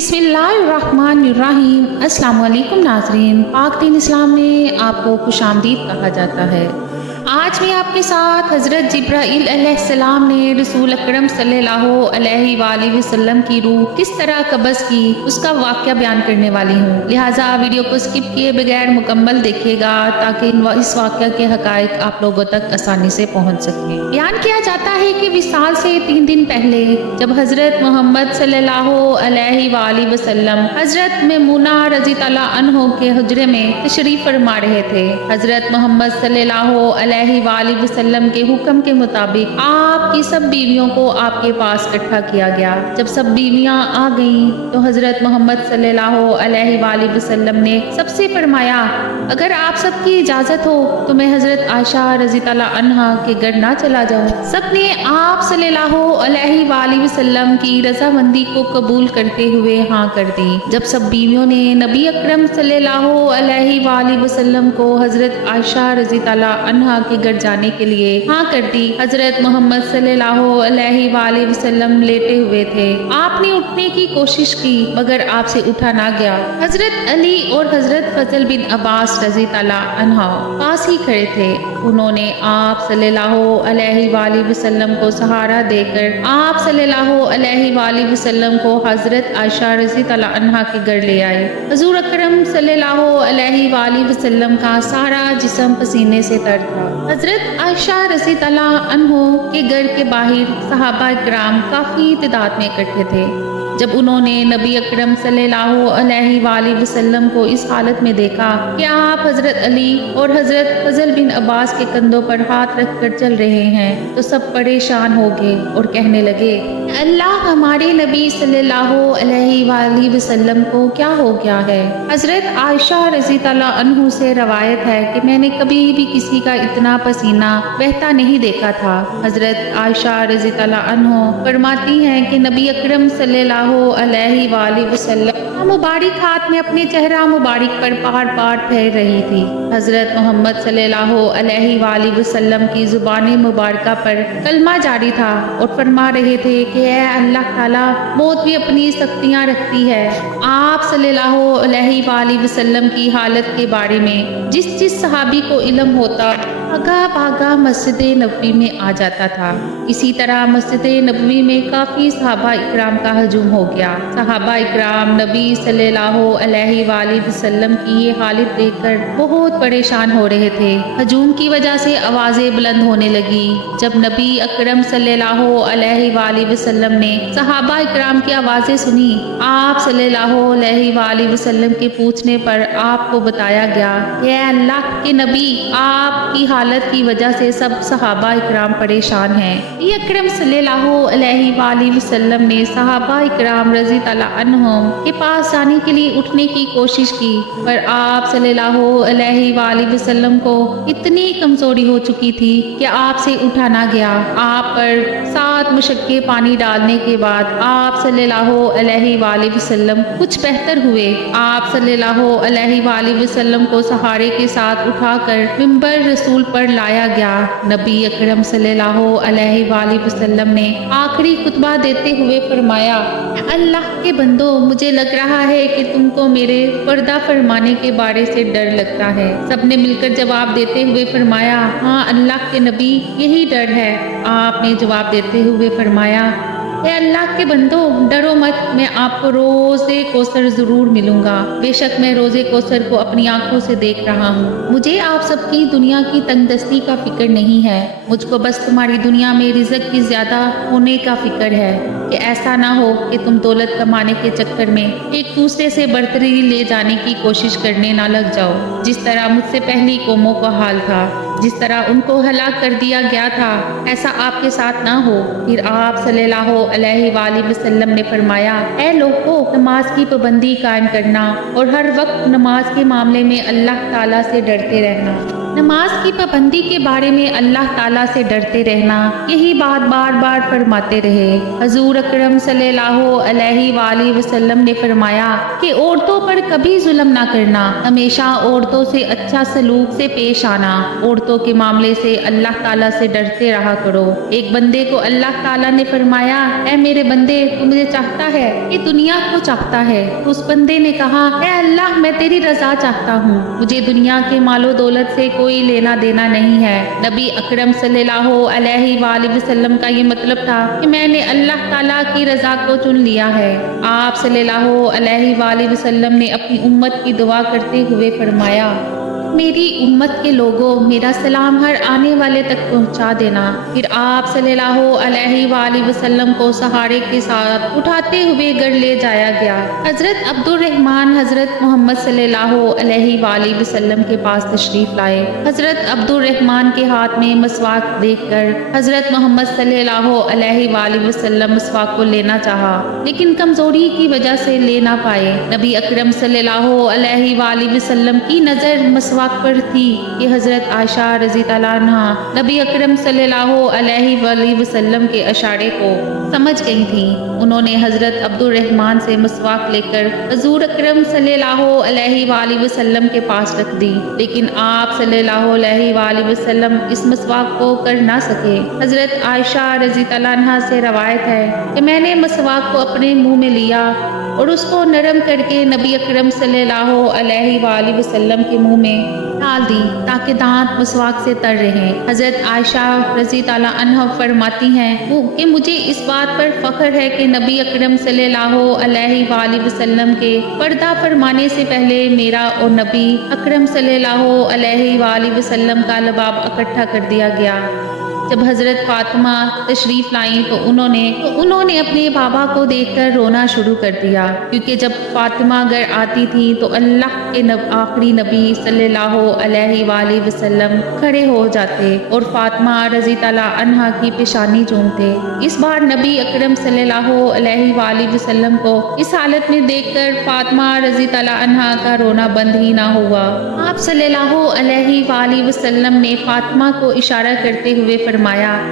बिस्मिल्लाहिर्रहमानिर्रहीम। अस्सलाम वालेकुम नाज़रीन, पाक दीन इस्लाम में आपको खुशामदीद कहा जाता है। आज मैं आपके साथ हज़रत जिब्राईल अलैहिस्सलाम ने रसूल अकरम सल्लल्लाहु अलैहि वसल्लम की रूह किस तरह कब्ज़ की, उसका वाक़या बयान करने वाली हूँ। लिहाजा वीडियो को स्किप किए बगैर मुकम्मल देखिएगा ताकि इस वाक़या के हक़ाइक़ आप लोगों तक आसानी से पहुँच सकें। बयान किया जाता है कि विसाल से 3 दिन पहले जब हज़रत मोहम्मद सल्लल्लाहु अलैहि वसल्लम हज़रत मैमूना रज़ी तआला अन्हा के हुजरे में तशरीफ़ फरमा रहे थे, हज़रत मोहम्मद सल्लल्लाहु अलैहि वसल्लम के हुक्म के मुताबिक आपकी सब बीवियों को आपके पास इकट्ठा किया गया। जब सब बीवियां आ गईं तो हज़रत मोहम्मद सल्लल्लाहु अलैहि वसल्लम ने सबसे फरमाया, अगर आप सबकी इजाज़त हो तो मैं हज़रत आयशा रज़ी तआला अन्हा के घर ना चला जाऊं। सबने आप सल्लल्लाहु अलैहि वसल्लम की रज़ामंदी को कबूल करते हुए हाँ कर दी। जब सब बीवियों ने नबी अकरम सल्लल्लाहु अलैहि वसल्लम को हज़रत आयशा रज़ी तआला अन्हा के घर जाने के लिए हाँ कर दी, हज़रत मोहम्मद सल्लल्लाहु अलैहि वसल्लम लेटे हुए थे। आपने उठने की कोशिश की मगर आपसे उठा ना गया। हज़रत अली और हज़रत फज़ल बिन अब्बास रज़ी तआला अन्हा पास ही खड़े थे। उन्होंने आप सल्लल्लाहु अलैहि वसल्लम को सहारा देकर आप सल्लल्लाहु अलैहि वसल्लम को हज़रत आयशा रज़ी तआला अन्हा के घर ले आए। हुज़ूर अकरम सल्लल्लाहु अलैहि वसल्लम का सारा जिस्म पसीने से तर था। हज़रत आयशा रज़ी तआला अन्हा के घर के बाहर सहाबा किराम काफ़ी तादाद में इकट्ठे थे। जब उन्होंने नबी अकरम सल्लल्लाहु अलैहि वसल्लम को इस हालत में देखा कि आप हज़रत अली और हज़रत फज़ल बिन अब्बास के कंधों पर हाथ रखकर चल रहे हैं तो सब परेशान हो गए और कहने लगे, अल्लाह हमारे नबी सल्लल्लाहु अलैहि वसल्लम को क्या हो गया है। हज़रत आयशा रज़ी तआला अन्हा से रवायत है कि मैंने कभी भी किसी का इतना पसीना बहता नहीं देखा था। हज़रत आयशा रज़ी तआला अन्हा फरमाती हैं कि नबी अकरम सल्लल्लाहु अलैहि वसल्लम मुबारक हाथ में अपने चेहरा मुबारक पर बार बार फेर रही थी। हज़रत मोहम्मद सल्लल्लाहु अलैहि वसल्लम की ज़ुबान मुबारका पर कलमा जारी था और फरमा रहे थे कि ऐ अल्लाह ताला, मौत भी अपनी सख्तियाँ रखती है। आप सल्लल्लाहु अलैहि वसल्लम की हालत के बारे में जिस सहाबी को इल्म होता भागा भागा मस्जिद नबवी में आ जाता था। इसी तरह मस्जिद नबवी में काफ़ी सहाबा इकराम का हजूम हो गया। सहाबा इकराम नबी सल्लल्लाहु अलैहि वसल्लम की ये हालत देखकर बहुत परेशान हो रहे थे। हजूम की वजह से आवाज़ें बुलंद होने लगी। जब नबी अकरम सल्लल्लाहु अलैहि वसल्लम ने सहाबा इकराम की आवाज़ें सुनी, आप सल्लल्लाहु अलैहि वसल्लम के पूछने पर आपको बताया गया कि अल्लाह के नबी, आपकी हालत की वजह से सब सहाबा इकराम परेशान हैं। ये अकरम सल्लल्लाहु अलैहि वसल्लम ने सहाबा इकराम रज़ी तआला अन्हुम के पास जाने के लिए उठने की कोशिश की, पर आप सल्लल्लाहु अलैहि वसल्लम को इतनी कमजोरी हो चुकी थी कि आपसे उठा ना गया। आप पर 7 मुशक्के पानी डालने के बाद आप सल्लल्लाहु अलैहि वसल्लम कुछ बेहतर हुए। आप सल्लल्लाहु अलैहि वसल्लम को सहारे के साथ उठाकर मिंबर रसूल पर लाया गया। नबी अकरम सल्लल्लाहु अलैहि वसल्लम ने आखिरी खुतबा देते हुए फरमाया, अल्लाह के बंदो, मुझे लग रहा है कि तुमको मेरे पर्दा फरमाने के बारे से डर लगता है। सबने मिलकर जवाब देते हुए फरमाया, हाँ अल्लाह के नबी, यही डर है। आपने जवाब देते हुए फरमाया, ए अल्लाह के बंदो, डरो मत, मैं आपको रोज़े कौसर ज़रूर मिलूंगा। बेशक मैं रोज़े कौसर को अपनी आंखों से देख रहा हूँ। मुझे आप सबकी दुनिया की तंगदस्ती का फिक्र नहीं है। मुझको बस तुम्हारी दुनिया में रिज़्क़ की ज़्यादा होने का फिक्र है कि ऐसा ना हो कि तुम दौलत कमाने के चक्कर में एक दूसरे से बर्तरी ले जाने की कोशिश करने ना लग जाओ। जिस तरह मुझसे पहली कौमों का हाल था, जिस तरह उनको हलाक कर दिया गया था, ऐसा आपके साथ ना हो। फिर आप सल्लल्लाहु अलैहि वसल्लम ने फरमाया, ऐ लोगों, नमाज की पाबंदी कायम करना और हर वक्त नमाज के मामले में अल्लाह ताला से डरते रहना। नमाज की पाबंदी के बारे में अल्लाह ताला से डरते रहना, यही बात बार बार फरमाते रहे। हजूर अकरम सल्लल्लाहु अलैहि वसल्लम ने फरमाया कि औरतों पर कभी जुल्म ना करना, हमेशा औरतों से अच्छा सलूक से पेश आना, औरतों के मामले से अल्लाह ताला से डरते रहा करो। एक बंदे को अल्लाह ताला ने फरमाया, ऐ मेरे बंदे, तू मुझे चाहता है कि दुनिया को चाहता है? तो उस बंदे ने कहा, ऐ अल्लाह, मैं तेरी रजा चाहता हूँ, मुझे दुनिया के मालो दौलत से कोई लेना देना नहीं है। नबी अकरम सल्लल्लाहु अलैहि वसल्लम का ये मतलब था कि मैंने अल्लाह ताला की रजा को चुन लिया है। आप सल्लल्लाहु अलैहि वसल्लम ने अपनी उम्मत की दुआ करते हुए फरमाया, मेरी उम्मत के लोगों, मेरा सलाम हर आने वाले तक पहुंचा देना। फिर आप सल्लल्लाहु अलैहि वसल्लम को सहारे के साथ उठाते हुए घर ले जाया गया। हजरत अब्दुर्रहमान हजरत मोहम्मद सल्लल्लाहु अलैहि वसल्लम के पास तशरीफ लाए। हजरत अब्दुर्रहमान के हाथ में मसवाक देखकर हजरत मोहम्मद सल्लल्लाहु अलैहि वसल्लम मसवाक को लेना चाहा, लेकिन कमजोरी की वजह से ले ना पाए। नबी अकरम सल्लल्लाहु अलैहि वसल्लम की नजर मसवाक पर थी कि हजरत आयशा रज़ी अल्लाह अन्हा नबी अकरम सल्लल्लाहु अलैहि वसल्लम के इशारे को समझ गई थी। उन्होंने हजरत अब्दुर्रहमान से मसवाक लेकर हजूर अकरम सल्लल्लाहु अलैहि वसल्लम के पास रख दी, लेकिन आप सल्लल्लाहु अलैहि वसल्लम इस मसवाक को कर ना सके। हजरत आयशा रज़ी अल्लाह अन्हा से रवायत है कि मैंने मसवाक को अपने मुंह में लिया और उसको नरम करके नबी अकरम सल्लल्लाहु अलैहि वसल्लम के मुंह में डाल दी ताकि दांत मसवाक से तर रहें। हजरत आयशा रज़ी अल्लाह अन्हा फरमाती हैं कि मुझे इस बात पर फख्र है कि नबी अकरम सल्लल्लाहु अलैहि वसल्लम के पर्दा फरमाने से पहले मेरा और नबी अकरम सल्लल्लाहु अलैहि वसल्लम का लबाब इकट्ठा कर दिया गया। जब हजरत फातिमा तशरीफ लाई तो उन्होंने अपने बाबा को देखकर रोना शुरू कर दिया, क्योंकि जब फातिमा घर आती थी तो अल्लाह के आखिरी नबी सल्लल्लाहु अलैहि वसल्लम खड़े हो जाते और फातिमा रज़ी अल्लाह अन्हा की पेशानी चूमते। इस बार नबी अकरम सल्लल्लाहु अलैहि वसल्लम को इस हालत में देखकर फातिमा रज़ी अल्लाह अन्हा का रोना बंद ही ना हुआ। आप सल्लल्लाहु अलैहि वसल्लम ने फातिमा को इशारा करते हुए फरमाया,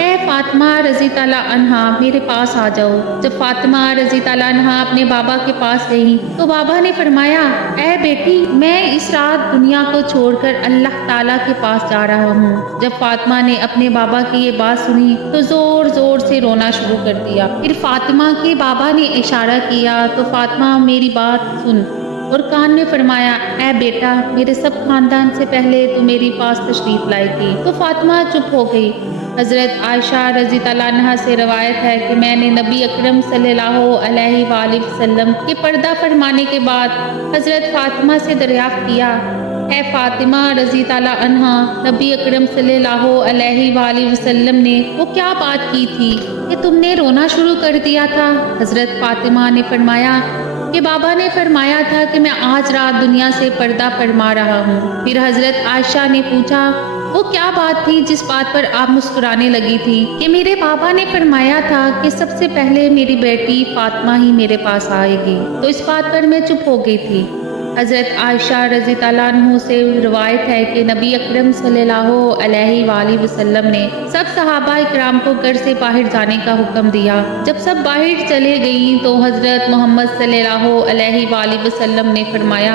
ऐ फातिमा रज़ी अल्लाह अन्हा, मेरे पास आ जाओ। जब फातिमा रज़ी अल्लाह अन्हा अपने बाबा के पास गई तो बाबा ने फरमाया, ऐ बेटी, मैं इस रात दुनिया को छोड़कर अल्लाह ताला के पास जा रहा हूँ। जब फातिमा ने अपने बाबा की ये बात सुनी तो जोर जोर से रोना शुरू कर दिया। फिर फातिमा के बाबा ने इशारा किया तो फातिमा, मेरी बात सुन, और कान में फरमाया, ऐ बेटा, मेरे सब खानदान से पहले तो मेरे पास तशरीफ लाएगी। तो फातिमा चुप हो गई। हजरत आयशा रज़ी अल्लाह अन्हा से रवायत है कि मैंने नबी अकरम सल्लल्लाहु अलैहि वसल्लम के पर्दा फरमाने के बाद हजरत फातिमा से दरियाफ्त किया, ऐ फातिमा रज़ी अल्लाह अन्हा, नबी अकरम सल्लल्लाहु अलैहि वसल्लम ने वो क्या बात की थी कि तुमने रोना शुरू कर दिया था? हजरत फातिमा ने फरमाया कि बाबा ने फरमाया था कि मैं आज रात दुनिया से पर्दा फरमा रहा हूँ। फिर हजरत आयशा ने पूछा, वो क्या बात थी जिस बात पर आप मुस्कुराने लगी थी? कि मेरे बाबा ने फरमाया था कि सबसे पहले मेरी बेटी फातिमा ही मेरे पास आएगी। तो इस बात पर मैं चुप हो गई थी। हजरत आयशा रज़ी अल्लाह अन्हा से रवायत है कि नबी अकरम सल्लल्लाहु अलैहि वसल्लम ने सब सहाबा इकराम को घर से बाहर जाने का हुक्म दिया। जब सब बाहर चले गई तो हजरत मोहम्मद सल्लल्लाहु अलैहि वसल्लम ने फरमाया,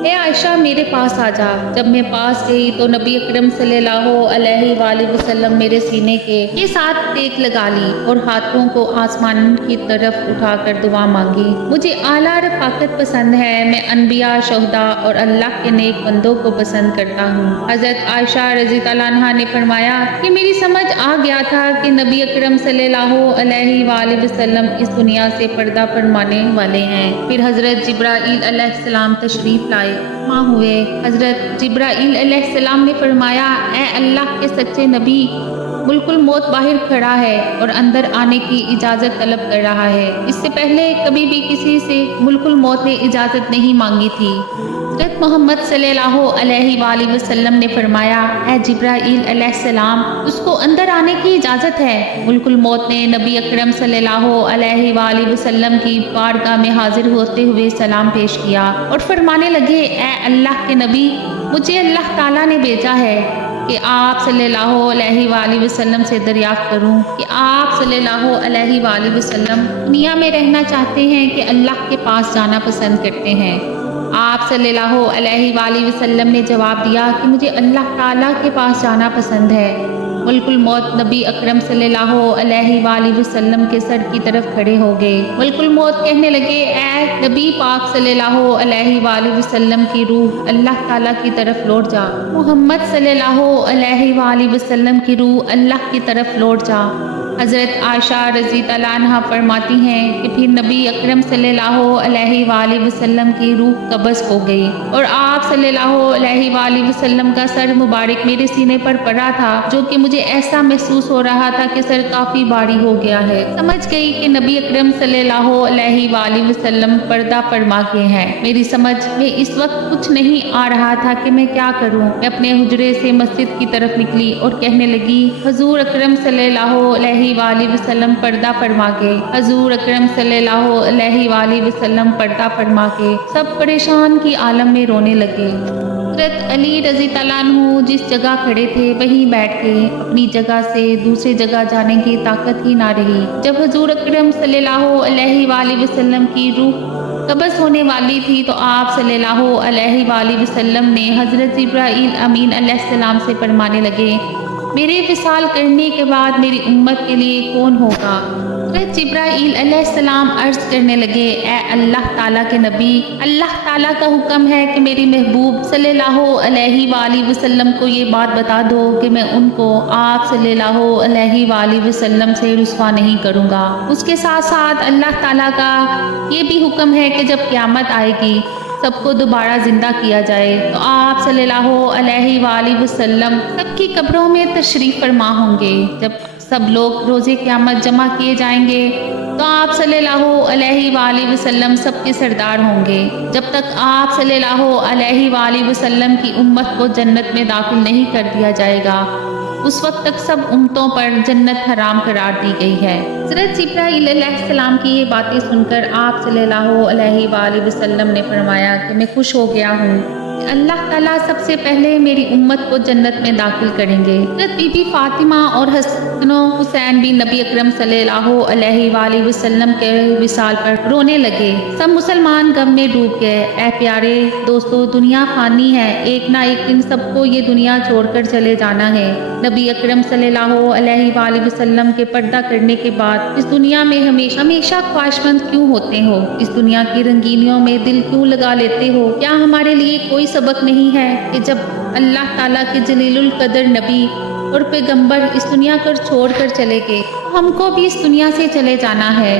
ए आयशा, मेरे पास आ जा। जब मैं पास गई तो नबी अकरम सल्लल्लाहु अलैहि वसल्लम मेरे सीने के साथ टेक लगा ली और हाथों को आसमान की तरफ उठाकर दुआ मांगी। मुझे आला रफ़ाकत पसंद है, मैं अनबिया, शहुदा और अल्लाह के नेक बंदों को पसंद करता हूँ। हजरत आयशा रज़ी अल्लाह अन्हा ने फरमाया कि मेरी समझ आ गया था कि नबी अकरम सल्लल्लाहु अलैहि वसल्लम इस दुनिया से पर्दा फरमाने वाले हैं। फिर हजरत जिब्राईल अलैहिस्सलाम तशरीफ लाए हुए। हजरत जिब्राईल अलैहिस्सलाम ने फरमाया, ए अल्लाह के सच्चे नबी, मुल्कुल मौत बाहर खड़ा है और अंदर आने की इजाज़त तलब कर रहा है। इससे पहले कभी भी किसी से मुल्कुल मौत ने इजाज़त नहीं मांगी थी। हज़रत मोहम्मद सल्लल्लाहु अलैहि वसल्लम ने फरमाया, ए जिब्राईल अलैहिस्सलाम, उसको अंदर आने की इजाज़त है। मुल्कुल मौत ने नबी अकरम सल्लल्लाहु अलैहि वसल्लम की बारगाह में हाजिर होते हुए सलाम पेश किया और फरमाने लगे, ए अल्लाह के नबी, मुझे अल्लाह ताला ने भेजा है कि आप सल्लल्लाहु अलैहि वाली वसल्लम से दरियाफ्त करूं कि आप सल्लल्लाहु अलैहि वाली वसल्लम दुनिया में रहना चाहते हैं कि अल्लाह के पास जाना पसंद करते हैं। आप सल्लल्लाहु अलैहि वाली वसल्लम ने जवाब दिया कि मुझे अल्लाह ताला के पास जाना पसंद है। मलकुल मौत नबी अकरम सल्लल्लाहु अलैहि वाली वसल्लम के सर की तरफ खड़े हो गए। मलकुल मौत कहने लगे, ऐ नबी पाक सल्लल्लाहु अलैहि वाली वसल्लम की रूह अल्लाह ताला की तरफ लौट जा। मोहम्मद सल्लल्लाहु अलैहि वाली वसल्लम की रूह अल्लाह की तरफ लौट जा। हज़रत आयशा रज़ी तआला अन्हा फरमाती हैं कि फिर नबी अकरम सल्लल्लाहु अलैहि वाली वसल्लम की रूह कब्ज़ हो गई और आप सल्लल्लाहु अलैहि वाली वसल्लम का सर मुबारक मेरे सीने पर पड़ा था, जो कि मुझे ऐसा महसूस हो रहा था कि सर काफ़ी भारी हो गया है। समझ गई कि नबी अकरम सल्लल्लाहु अलैहि वाली वसल्लम पर्दा फरमा के हैं। मेरी समझ में इस वक्त कुछ नहीं आ रहा था कि मैं क्या करूं। मैं अपने हुजरे से मस्जिद की तरफ निकली और कहने लगी, हजूर अकरम सल्लल्लाहु अलैहि वाली वसल्लम पर्दा फरमा के, हजूर अकरम सल्लल्लाहु अलैहि वाली वसल्लम पर्दा फरमा के। सब परेशान की आलम में रोने लगे। हज़रत अली रज़ी तआला अन्हु जिस जगह खड़े थे वहीं बैठ के अपनी जगह से दूसरी जगह जाने की ताकत ही ना रही। जब हजूर अकरम सल्लल्लाहु अलैहि वाली वसल्लम की रूह कब्ज़ होने वाली थी तो आप सल्लल्लाहु अलैहि वाली वसल्लम ने हज़रत जिब्राईल अमीन अलैहिस्सलाम से फरमाने लगे, मेरे विसाल करने के बाद मेरी उम्मत के लिए कौन होगा। हज़रत जिब्राईल अलैहिस्सलाम अर्ज़ करने लगे, ए अल्लाह ताला के नबी, अल्लाह ताला का हुक्म है कि मेरी महबूब सल्लल्लाहु अलैहि वाली वसल्लम को ये बात बता दो कि मैं उनको आप सल्लल्लाहु अलैहि वाली वसल्लम से रुस्वा नहीं करूँगा। उसके साथ साथ अल्लाह ताला का ये भी हुक्म है कि जब क़यामत आएगी सबको दोबारा जिंदा किया जाए तो आप सल्लल्लाहु अलैहि वाली वसल्लम सबकी कब्रों में तशरीफ़ फरमा होंगे। जब सब लोग रोज़े क़यामत जमा किए जाएंगे तो आप सल्लल्लाहु अलैहि वाली वसल्लम सबके सरदार होंगे। जब तक आप सल्लल्लाहु अलैहि वाली वसल्लम की उम्मत को जन्नत में दाखिल नहीं कर दिया जाएगा, उस वक्त तक सब उम्मतों पर जन्नत हराम करार दी गई है। हज़रत जिब्राईल अलैहिस्सलाम की ये बातें सुनकर आप सल्लल्लाहु अलैहि वाली वसल्लम ने फरमाया कि मैं खुश हो गया हूँ, अल्लाह ताला सबसे पहले मेरी उम्मत को जन्नत में दाखिल करेंगे। हज़रत बीबी फातिमा और हसन हुसैन भी नबी अकरम सल्लल्लाहु अलैहि वाली वसल्लम के विसाल पर रोने लगे। सब मुसलमान गम में डूब गए। ऐ प्यारे दोस्तों, दुनिया फानी है, एक ना एक दिन सबको ये दुनिया छोड़कर चले जाना है। नबी अकरम सल्लल्लाहु अलैहि वाली वसल्लम के पर्दा करने के बाद इस दुनिया में हमेशा ख्वाहिशमंद क्यों होते हो? इस दुनिया की रंगीनियों में दिल क्यों लगा लेते हो? क्या हमारे लिए कोई सबक नहीं है कि जब अल्लाह ताला के जलीलुल कदर नबी और पैगंबर इस दुनिया को छोड़ कर चले गए, हमको भी इस दुनिया से चले जाना है।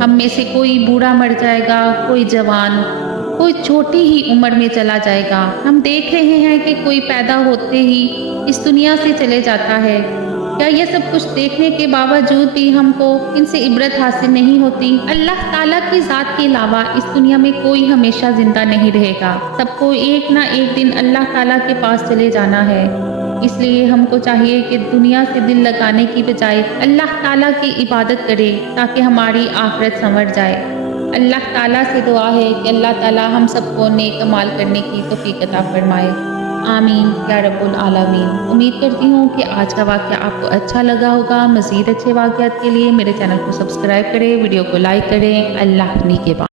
हम में से कोई बूढ़ा मर जाएगा, कोई जवान, कोई छोटी ही उम्र में चला जाएगा। हम देख रहे हैं कि कोई पैदा होते ही इस दुनिया से चले जाता है। क्या यह सब कुछ देखने के बावजूद भी हमको इनसे इबरत हासिल नहीं होती? अल्लाह ताला की ज़ात के अलावा इस दुनिया में कोई हमेशा जिंदा नहीं रहेगा। सबको एक ना एक दिन अल्लाह ताला के पास चले जाना है। इसलिए हमको चाहिए कि दुनिया से दिल लगाने की बजाय अल्लाह ताला की इबादत करें ताकि हमारी आखिरत संवर जाए। अल्लाह ताला से दुआ है कि अल्लाह ताला हम सबको नेक अमाल करने की तौफीक अता फरमाए। आमीन या रब्बुल आलमीन। उम्मीद करती हूँ कि आज का वाक़या आपको अच्छा लगा होगा। मज़ीद अच्छे वाक़यात के लिए मेरे चैनल को सब्सक्राइब करें, वीडियो को लाइक करें। अल्लाह ने के बाद